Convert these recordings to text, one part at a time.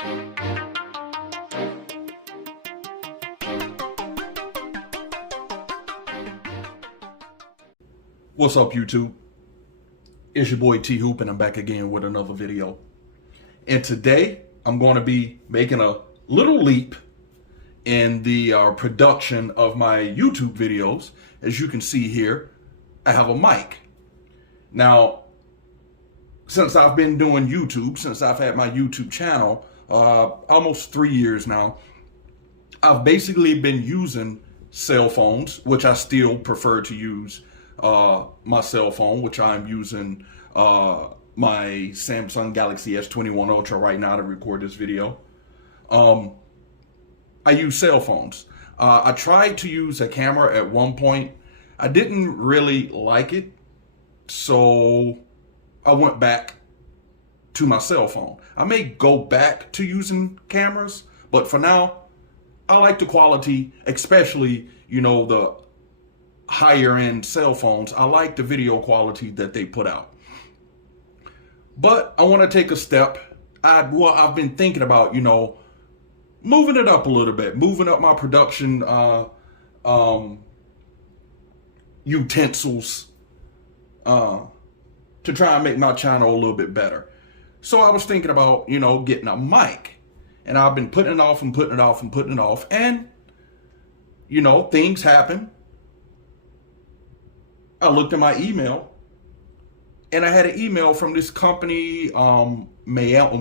What's up, YouTube? It's your boy T Hoop, and I'm back again with another video. And today I'm going to be making a little leap in the production of my YouTube videos. As you can see here, I have a mic. Now, since I've been doing YouTube, since I've had my YouTube channel, almost 3 years now, I've basically been using cell phones, which I still prefer to use my cell phone, which I'm using my Samsung Galaxy S21 Ultra right now to record this video. I use cell phones. I tried to use a camera at one point. I didn't really like it, so I went back to my cell phone. I may go back to using cameras, but for now, I like the quality, especially, you know, the higher end cell phones. I like the video quality that they put out. But I want to take a step. I've been thinking about, you know, moving it up a little bit, moving up my production utensils to try and make my channel a little bit better. So I was thinking about, you know, getting a mic, and I've been putting it off and putting it off and putting it off, and you know, things happen. I looked at my email, and I had an email from this company, Maono,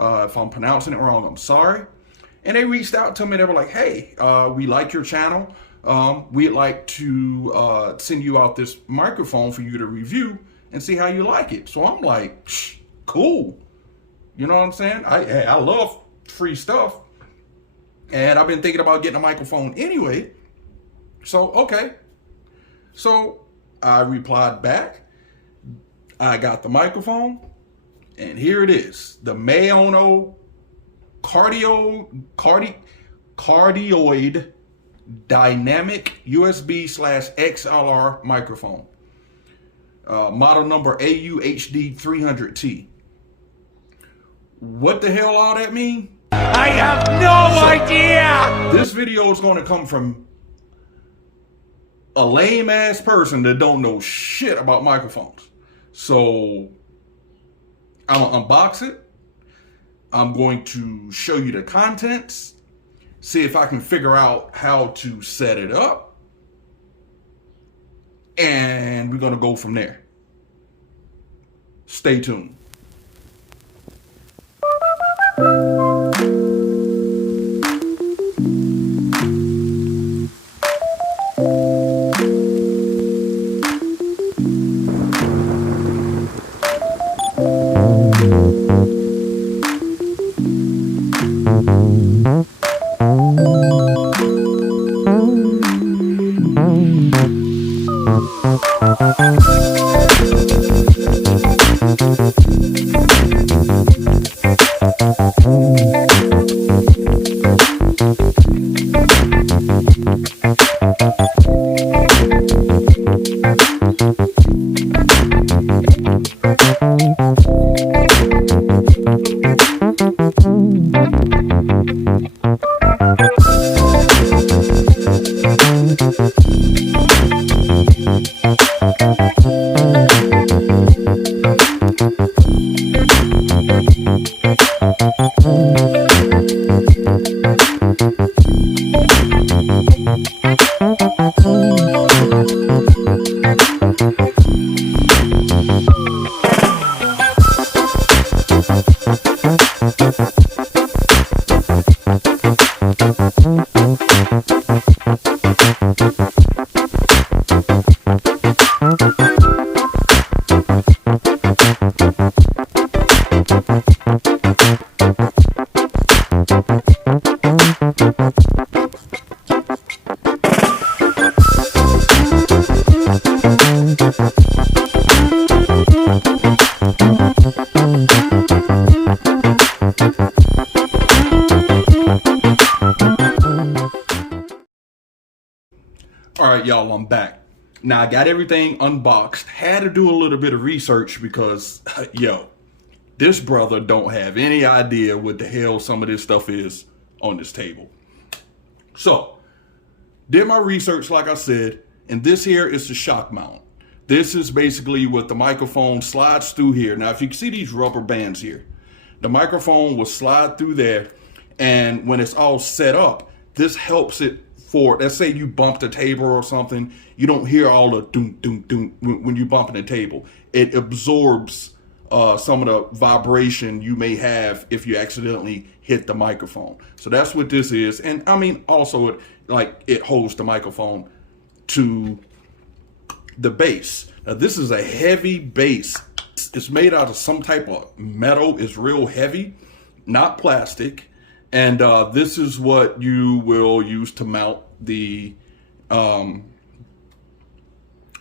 if I'm pronouncing it wrong, I'm sorry. And they reached out to me. They were like, hey, we like your channel. We'd like to send you out this microphone for you to review and see how you like it. So I'm like, cool. You know what I'm saying? I love free stuff. And I've been thinking about getting a microphone anyway. So, okay. So I replied back. I got the microphone. And here it is. The Maono Cardioid dynamic USB/XLR microphone. Model number AU-HD300T. What the hell all that mean? I have no idea! This video is going to come from a lame ass person that don't know shit about microphones. So I'm gonna unbox it. I'm going to show you the contents, see if I can figure out how to set it up, and we're gonna go from there. Stay tuned. All right, y'all, I'm back. Now, I got everything unboxed. Had to do a little bit of research because, yo, This brother don't have any idea what the hell some of this stuff is on this table. So, did my research, like I said, and this here is the shock mount. This is basically what the microphone slides through here. Now, if you can see these rubber bands here, the microphone will slide through there, and when it's all set up, this helps it for, let's say you bump the table or something, you don't hear all the doom, doom, doom when you bump the table. It absorbs some of the vibration you may have if you accidentally hit the microphone. So that's what this is. And I mean, also it holds the microphone to the base. Now this is a heavy base. It's made out of some type of metal. It's real heavy, not plastic. And this is what you will use to mount the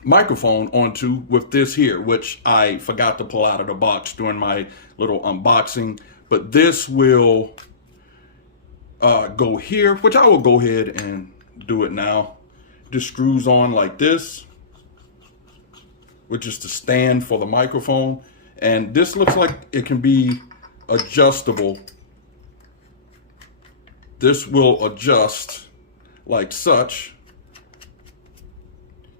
microphone onto with this here, which I forgot to pull out of the box during my little unboxing. But this will go here, which I will go ahead and do it now. Just screws on like this, which is the stand for the microphone. And this looks like it can be adjustable. This will adjust like such.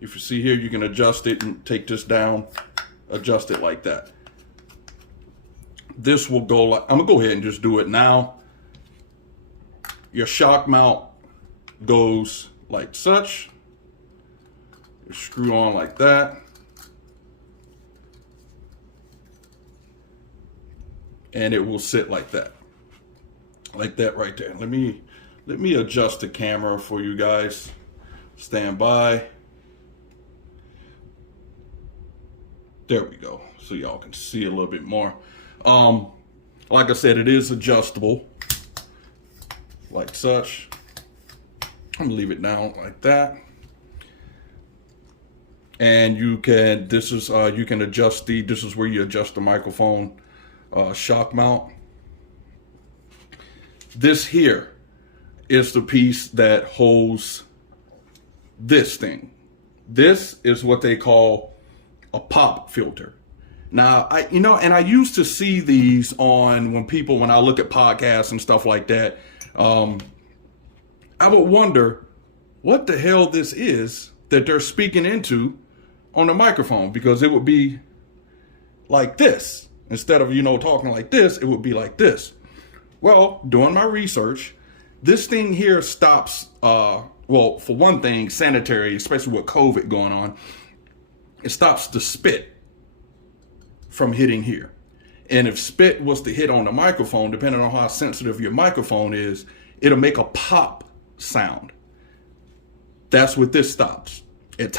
If you see here, you can adjust it and take this down, adjust it like that. This will go like, I'm gonna go ahead and just do it now. Your shock mount goes like such. You screw on like that. And it will sit like that. Like that right there. Let me adjust the camera for you guys. Stand by. There we go. So y'all can see a little bit more. Like I said, it is adjustable. Like such. I'm gonna leave it down like that. And you can, this is, you can adjust this is where you adjust the microphone shock mount. This here is the piece that holds this thing. This is what they call a pop filter. Now, I used to see these on when I look at podcasts and stuff like that. I would wonder what the hell this is that they're speaking into on the microphone, because it would be like this. Instead of, talking like this, it would be like this. Well, doing my research, this thing here stops, well, for one thing, sanitary, especially with COVID going on, it stops the spit from hitting here. And if spit was to hit on the microphone, depending on how sensitive your microphone is, it'll make a pop sound. That's what this stops. It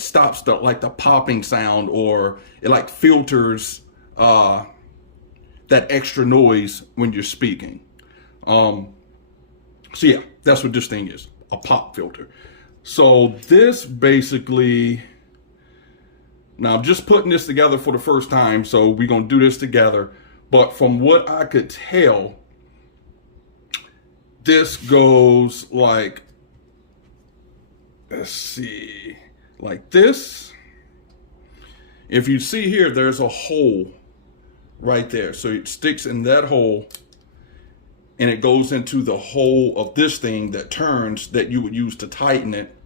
stops the popping sound, or it like filters that extra noise when you're speaking. So yeah, that's what this thing is, a pop filter. So this basically, now I'm just putting this together for the first time, so we're gonna do this together. But from what I could tell, this goes like, let's see, like this. If you see here, there's a hole right there. So it sticks in that hole, and it goes into the hole of this thing that turns, that you would use to tighten it.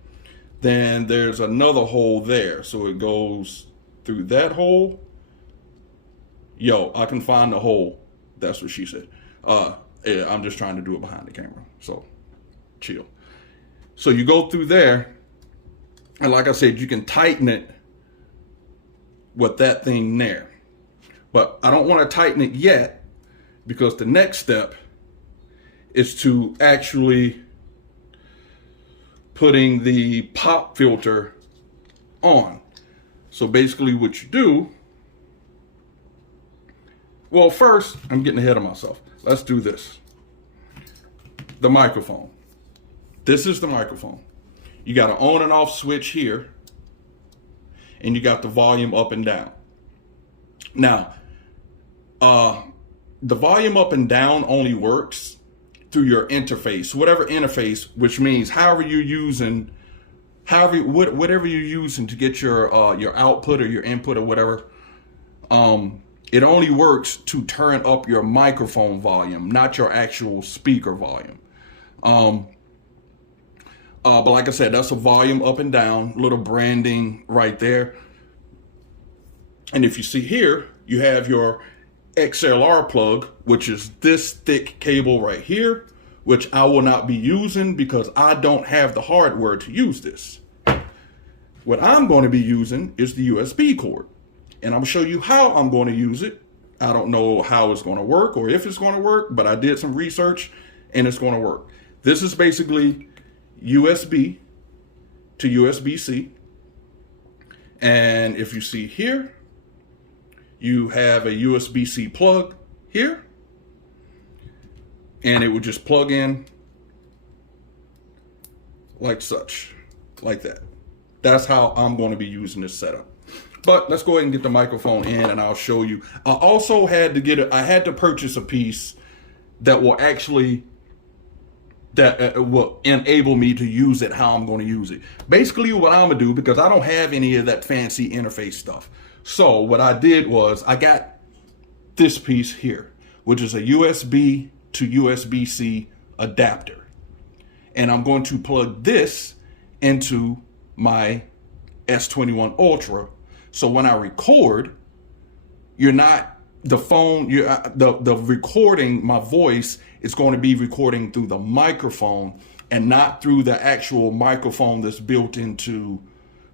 Then there's another hole there. So it goes through that hole. Yo, I can find the hole. That's what she said. Yeah, I'm just trying to do it behind the camera. So chill. So you go through there, and like I said, you can tighten it with that thing there. But I don't want to tighten it yet, because the next step is to actually putting the pop filter on. So basically what you do, well, first, I'm getting ahead of myself. Let's do this. The microphone. This is the microphone. You got an on and off switch here, and you got the volume up and down. Now, the volume up and down only works through your interface, whatever interface, which means whatever you're using to get your output or your input or whatever. It only works to turn up your microphone volume, not your actual speaker volume. But like I said, that's a volume up and down, little branding right there. And if you see here, you have your XLR plug, which is this thick cable right here, which I will not be using because I don't have the hardware to use this. What I'm going to be using is the USB cord. And I'm going to show you how I'm going to use it. I don't know how it's going to work or if it's going to work, but I did some research and it's going to work. This is basically USB to USB-C. And if you see here, you have a USB-C plug here. And it would just plug in like such, like that. That's how I'm going to be using this setup. But let's go ahead and get the microphone in and I'll show you. I also had to I had to purchase a piece that will actually, will enable me to use it how I'm going to use it. Basically what I'm going to do, because I don't have any of that fancy interface stuff. So what I did was I got this piece here, which is a USB to USB-C adapter. And I'm going to plug this into my S21 Ultra. So when I record, you're not, the phone, the recording, my voice is going to be recording through the microphone and not through the actual microphone that's built into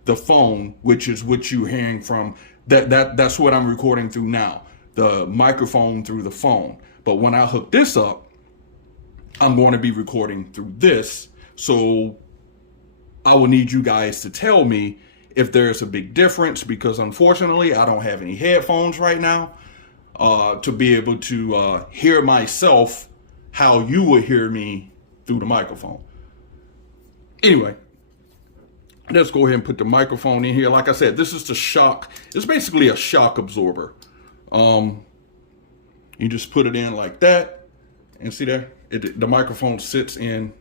the phone, which is what you're hearing from, that's what I'm recording through now, the microphone through the phone. But when I hook this up, I'm going to be recording through this. So I will need you guys to tell me if there's a big difference, because unfortunately I don't have any headphones right now to be able to hear myself how you would hear me through the microphone. Anyway, let's go ahead and put the microphone in here. Like I said, this is the shock. It's basically a shock absorber. You just put it in like that, and see there, the microphone sits in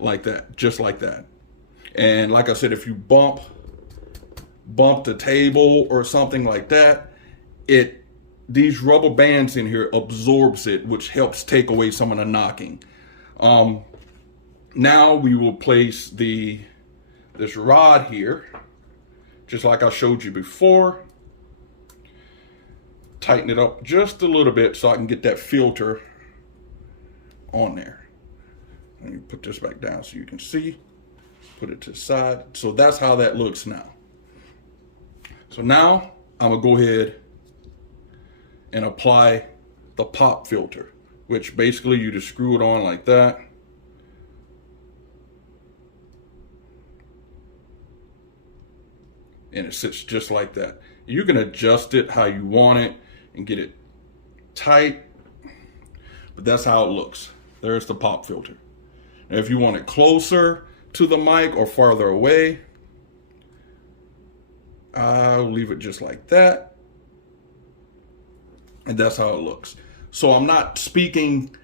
like that, just like that. And like I said, if you bump the table or something like that, these rubber bands in here absorbs it, which helps take away some of the knocking. Now we will place this rod here, just like I showed you before. Tighten it up just a little bit so I can get that filter on there. Let me put this back down so you can see. Put it to the side. So that's how that looks now. So now I'm gonna go ahead and apply the pop filter, which basically you just screw it on like that. And it sits just like that. You can adjust it how you want it and get it tight, but that's how it looks. There's the pop filter. Now if you want it closer to the mic or farther away, I'll leave it just like that. And that's how it looks. So I'm not speaking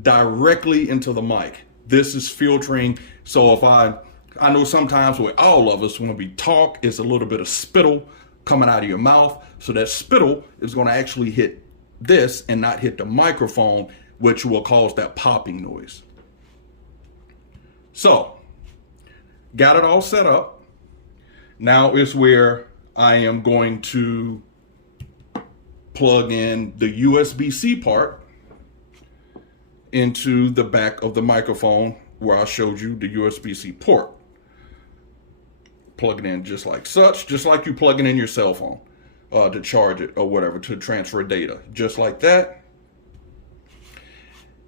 directly into the mic. This is filtering. So if I know sometimes with all of us, when we talk, it's a little bit of spittle coming out of your mouth. So that spittle is going to actually hit this and not hit the microphone, which will cause that popping noise. So, got it all set up. Now is where I am going to plug in the USB-C part into the back of the microphone where I showed you the USB-C port. Plug it in just like such, just like you plug it in your cell phone to charge it or whatever, to transfer data, just like that.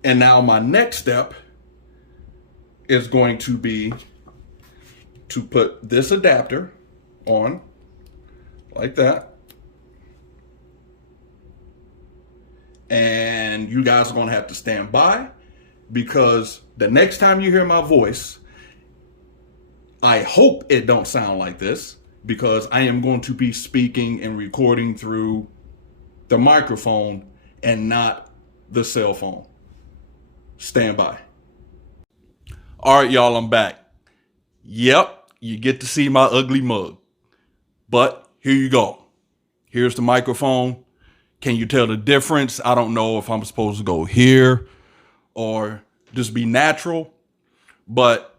And now my next step is going to be to put this adapter on like that. And you guys are going to have to stand by, because the next time you hear my voice, I hope it don't sound like this, because I am going to be speaking and recording through the microphone and not the cell phone. Stand by. All right, y'all, I'm back. Yep, you get to see my ugly mug. But here you go. Here's the microphone. Can you tell the difference? I don't know if I'm supposed to go here or just be natural. But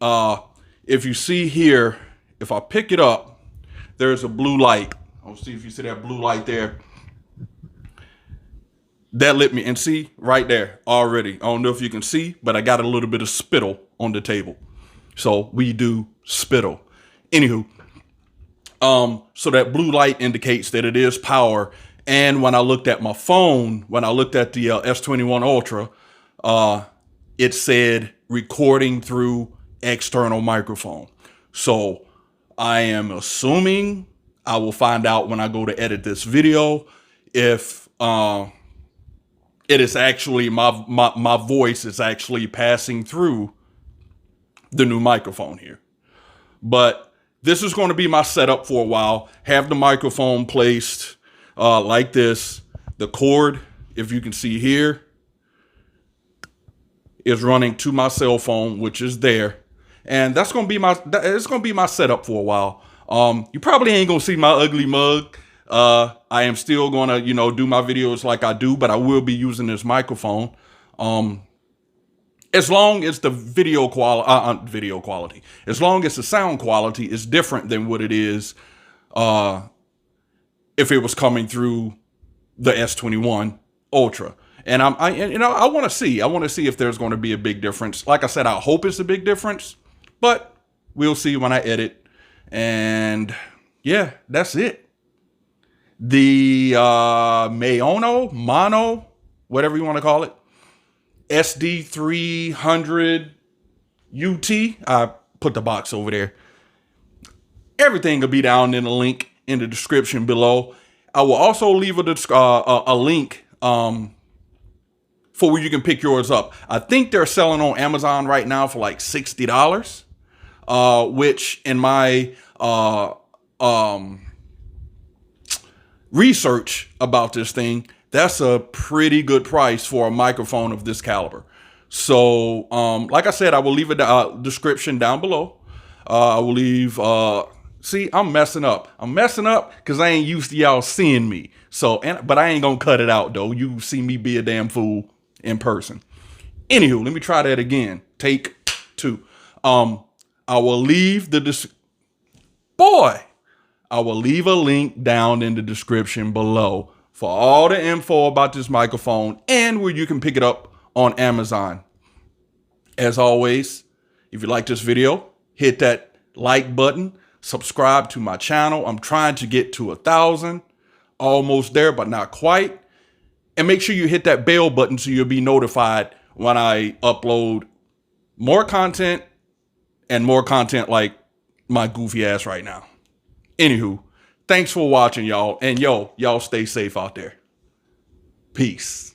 if you see here, if I pick it up, there's a blue light. I'll see if you see that blue light there. That lit me, and see right there already. I don't know if you can see, but I got a little bit of spittle on the table. So we do spittle. Anywho, so that blue light indicates that it is power. And when I looked at my phone, when I looked at the S21 Ultra, it said recording through external microphone. So I am assuming, I will find out when I go to edit this video, if it is actually my voice is actually passing through the new microphone here. But this is going to be my setup for a while. Have the microphone placed like this. The cord, if you can see here, is running to my cell phone, which is there. And that's going to be my setup for a while. You probably ain't going to see my ugly mug. I am still going to, do my videos like I do, but I will be using this microphone. As long as the video quality, as long as the sound quality is different than what it is, if it was coming through the S21 Ultra. And I want to see if there's going to be a big difference. Like I said, I hope it's a big difference, but we'll see when I edit. And yeah, that's it. The Maono, whatever you want to call it, SD300UT. I put the box over there. Everything will be down in the link in the description below. I will also leave a link for where you can pick yours up. I think they're selling on Amazon right now for like $60, which in my research about this thing, that's a pretty good price for a microphone of this caliber. So, like I said, I will leave a description down below. I will leave, see, I'm messing up. I'm messing up because I ain't used to y'all seeing me. So, but I ain't gonna cut it out though. You see me be a damn fool in person. Anywho, let me try that again. Take 2. I will leave I will leave a link down in the description below for all the info about this microphone and where you can pick it up on Amazon. As always, if you like this video, hit that like button, subscribe to my channel. I'm trying to get to 1,000, almost there, but not quite. And make sure you hit that bell button so you'll be notified when I upload more content and more content like my goofy ass right now. Anywho, thanks for watching, y'all. And y'all stay safe out there. Peace.